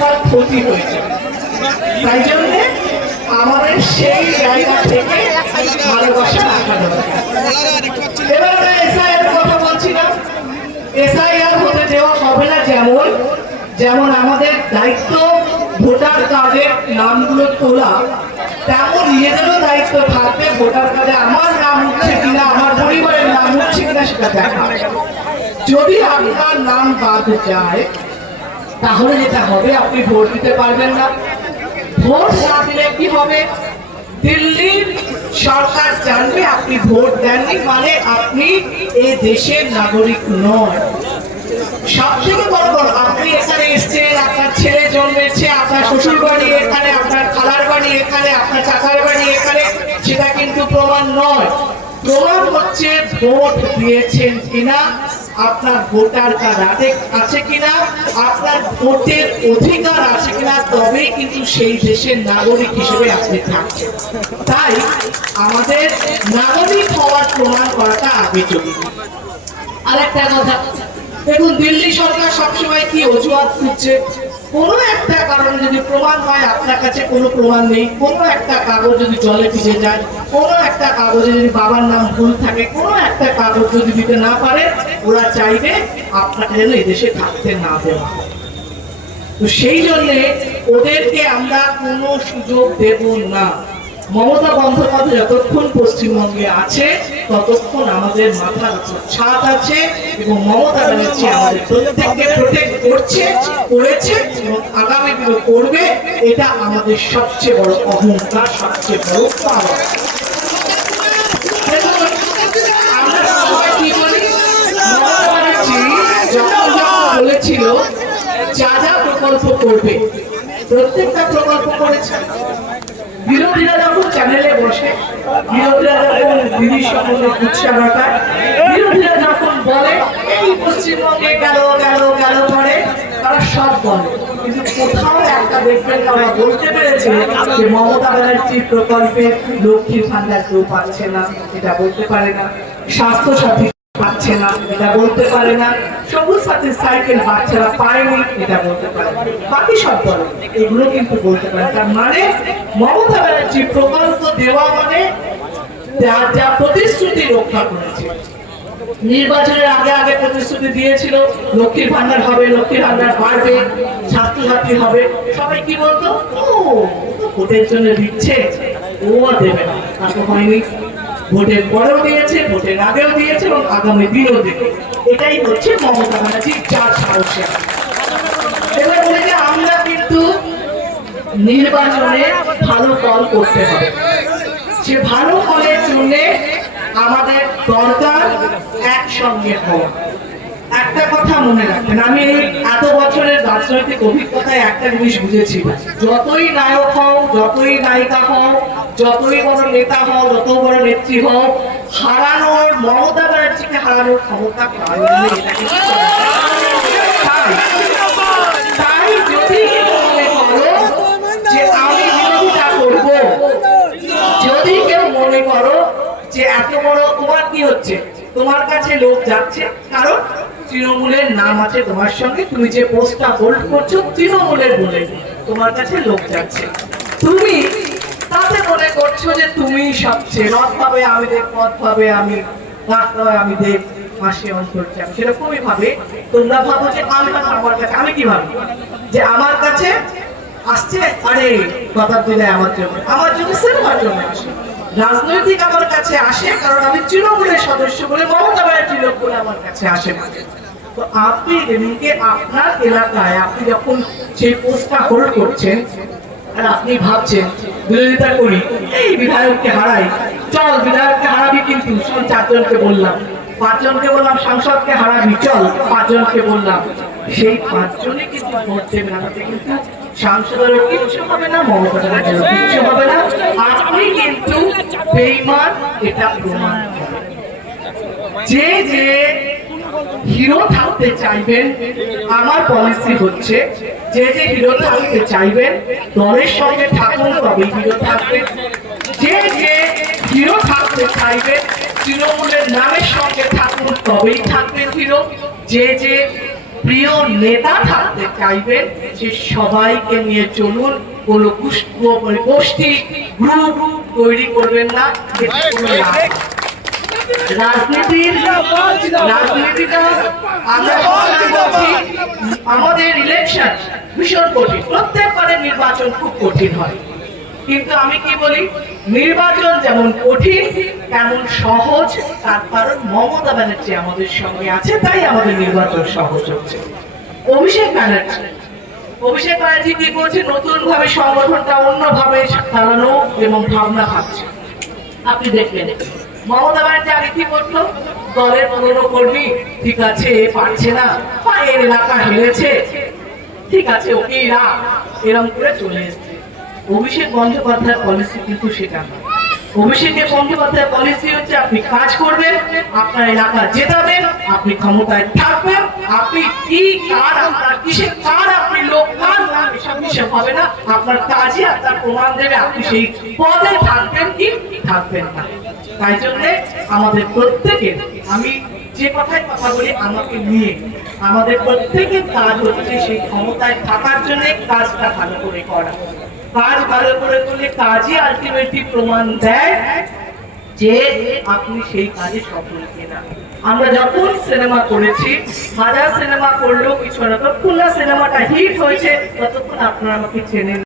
তার ক্ষতি হয়ে যায় তাই জন্যে আমাদের সেই জায়গা থেকে ভালোবাসা রাখা দরকার। এবার আমরা এসআইআর কথা এসআইআর হতে দেওয়া হবে না যেমন যেমন আমাদের দায়িত্ব ভোটার কার্ডের নামগুলো তোলা, তেমন নিজেদেরও দায়িত্ব থাকবে ভোটার কার্ডে আমার নাম উঠছে কিনা, আমার পরিবারের নাম উঠছে কিনা সেটা দেখা যদি আপনার নাম বাদ যায় তাহলে যেটা হবে, আপনি ভোট দিতে পারবেন না। ভোট না দিলে কি হবে? দিল্লির সরকার জানবে আপনি ভোট দেননি মানে আপনি এ দেশের নাগরিক নয় সব থেকে বড় বড় আপনি এখানে এসছেন, আপনার ছেলে জন্মেছে, আপনার শ্বশুর বাড়ি এখানে, আপনার খালার বাড়ি এখানে, আপনার চাচার বাড়ি এখানে, সেটা কিন্তু প্রমাণ নয়। প্রমাণ হচ্ছে ভোট দিয়েছেন কিনা আপনার ভোটার কার্ড আছে কিনা? আপনার ভোটের অধিকার আছে কিনা? তবেই কিন্তু সেই দেশের নাগরিক হিসেবে আপনি থাকছেন তাই আমাদের নাগরিক হওয়ার প্রমাণ করাটা আগে জরুরি আরেকটা কথা, দেখুন, দিল্লি সরকার সবসময় কি অজুহাত খুঁজছে? কোনো একটা কারণ যদি প্রমাণ হয়, আপনার কাছে কোনো প্রমাণ নেই কোনো একটা কাগজ যদি জলে ভিজে যায়, কোনো একটা কাগজে যদি বাবার নাম ভুল থাকে, কোনো একটা কাগজ যদি দিতে না পারে, ওরা চাইবে আপনাকে যেন এদেশে থাকতে না দেওয়া। তো সেই জন্যে ওদেরকে আমরা কোনো সুযোগ দেব না মমতা বন্দ্যোপাধ্যায় যতক্ষণ পশ্চিমবঙ্গে আছে, ততক্ষণ আমাদের মাথার ছাদ আছে এবং মমতা ব্যানার্জি আমাদের প্রত্যেককে প্রোটেক্ট করছে, করেছে এবং আগামী দিনে করবে। এটা আমাদের সবচেয়ে বড় অহংকার, সবচেয়ে বড় পাওয়া যা যা প্রকল্প করবে। প্রত্যেকটা প্রকল্প করেছে। বিরোধীরা যখন চ্যানেলে বসে বিরোধীরা যখন দিদি সম্বন্ধে উৎসাহ রাখায় বিরোধীরা যখন বলে, এই পশ্চিমবঙ্গে গেল গেল গেল করে তারা সব বলে। কিন্তু কোথাও একটা দেখবেন ওরা বলতে পেরেছে যে মমতা ব্যানার্জি প্রকল্পে লক্ষ্মীর ভান্ডার কেউ পাচ্ছে না, এটা বলতে পারে না। স্বাস্থ্য সাথী পাচ্ছে না, এটা বলতে পারে না। সবুজ সাইকেল বাচ্চারা পায়নি এটা বলতে পারে বাকি সব বলে, এগুলো কিন্তু বলতে পারে তার মানে মমতা ব্যানার্জি প্রকল্প দেওয়া মানে যা যা প্রতিশ্রুতি রক্ষা করেছে। নির্বাচনের আগে আগে প্রতিশ্রুতি দিয়েছিল, লক্ষ্মীর ভান্ডার হবে, লক্ষ্মীর ভান্ডার বাড়বে, ছাত্রছাত্রী হবে। সবাই কি বলতো? ও ভোটের জন্য দিচ্ছে, ও দেবে না। তা তো হয়নি। ভোটের পরেও দিয়েছে, ভোটের আগেও দিয়েছে এবং আগামী দিনেও দেবে। এটাই হচ্ছে মমতা ব্যানার্জির চার সমস্যা বলে আমরা কিন্তু নির্বাচনে ভালো ফল করতে হবে। সে ভালো ফলের জন্য আমাদের দরকার একসঙ্গে হওয়া। একটা কথা মনে রাখবেন, আমি এই এত বছরের রাজনৈতিক অভিজ্ঞতায় একটা জিনিস বুঝেছি। যতই নায়ক হও, যতই নায়িকা হও, যতই বড় নেতা হও যত বড় নেত্রী হও, হারানোর মমতা ব্যানার্জিকে হারানোর ক্ষমতা যদি কেউ মনে করো যে এত বড় তোমার কি হচ্ছে, তোমার কাছে লোক যাচ্ছে, কারণ তৃণমূলের নাম আছে তোমার সঙ্গে। তুমি যে পোস্টটা হোল্ড করছ তৃণমূলের বলে তোমার কাছে লোক যাচ্ছে। তুমি তাতে মনে করছ যে তুমি সবচেয়ে রথ পাবে, আমি দেব, পথ পাবে, আমি আমি দেব, মাসে সেরকমই ভাবে তোমরা ভাবো যে আমি আমার কাছে আমি কি ভাবি? যে আমার কাছে আসছে, আরে কথা দিলে আমার জন্য আমার জন্য সিনেমার জন্য আসে। রাজনৈতিক আমার কাছে আসে, কারণ আমি তৃণমূলের সদস্য বলে মমতা ব্যানার্জি লোক বলে আমার কাছে আসে তো আপনি আপনার এলাকায় আপনি যখন সেই পোস্টটা হোল্ড করছেন, আর আপনি ভাবছেন, বিরোধিতা করি, এই বিধায়ককে হারাই, চল বিধায়ককে হারাবি কিন্তু চারজনকে বললাম। পাঁচজনকে বললাম, সাংসদকে হারাবি, চল পাঁচজনকে বললাম। সেই পাঁচজনে কিন্তু ভোট কিন্তু কিচ্ছু হবে না মমতা হবে না। আপনি কিন্তু যে যে হিরো থাকতে চাইবেন, আমার পলিসি হচ্ছে, যে যে হিরো থাকতে চাইবেন, দলের সঙ্গে থাকুন, তবেই হিরো থাকবেন যে যে হিরো থাকতে চাইবেন তৃণমূলের নামের সঙ্গে থাকুন, তবেই থাকবেন হিরো। যে যে প্রিয় নেতা থাকতে চাইবেন যে সবাইকে নিয়ে চলুন, কোনো গোষ্ঠী গ্রুপ তৈরি করবেন না। রাজনীতির রাজনীতিটা আমাদের ইলেকশন ভীষণ কঠিন। প্রত্যেকবারের নির্বাচন খুব কঠিন হয়। কিন্তু আমি কি বলি? নির্বাচন যেমন কঠিন, তেমন সহজ, তার কারণ মমতা ব্যানার্জি আমাদের সঙ্গে আছে, তাই আমাদের নির্বাচন সহজ হচ্ছে। অভিষেক ব্যানার্জি অভিষেক ব্যানার্জি কি করছে? নতুন ভাবে সংগঠনটা অন্যভাবে চালানো এবং ভাবনা ভাবছে। আপনি দেখলেন, মমতা ব্যানার্জি আগে কি করতো? দলের পুরনো কর্মী, ঠিক আছে পারছে না বা এর এলাকা হেরেছে ঠিক আছে ওকে রাখ এরকম করে চলে এসছে। অভিষেক বন্দ্যোপাধ্যায়ের পলিসি কিন্তু সেটা না। অভিষেকের বন্দ্যোপাধ্যায়ের পলিসি হচ্ছে আপনি কাজ করবেন, আপনার এলাকা জেতাবেন, আপনি ক্ষমতায় থাকবেন, আপনি কি কার, আপনার কিসের কার, আপনি লোক কার হবে না। আপনার আপনার প্রমাণ দেবে, আপনি সেই পদে থাকবেন কি থাকবেন না। তাই জন্য আমাদের প্রত্যেকের, আমি যে কথায় কথা বলি আমাকে নিয়ে, আমাদের প্রত্যেকের কাজ হচ্ছে সেই ক্ষমতায় থাকার জন্য কাজটা ভালো করে করা। কাজ ভালো করে করলে কাজই আলটিমেটলি প্রমাণ দেয় যে আপনি সেই কাজে সফল কিনা। আমরা যখন সিনেমা করেছি, হাজার সিনেমা করলেও কিছু না ততক্ষণ না সিনেমাটা হিট হয়েছে, ততক্ষণ আপনারা আমাকে চেনেন।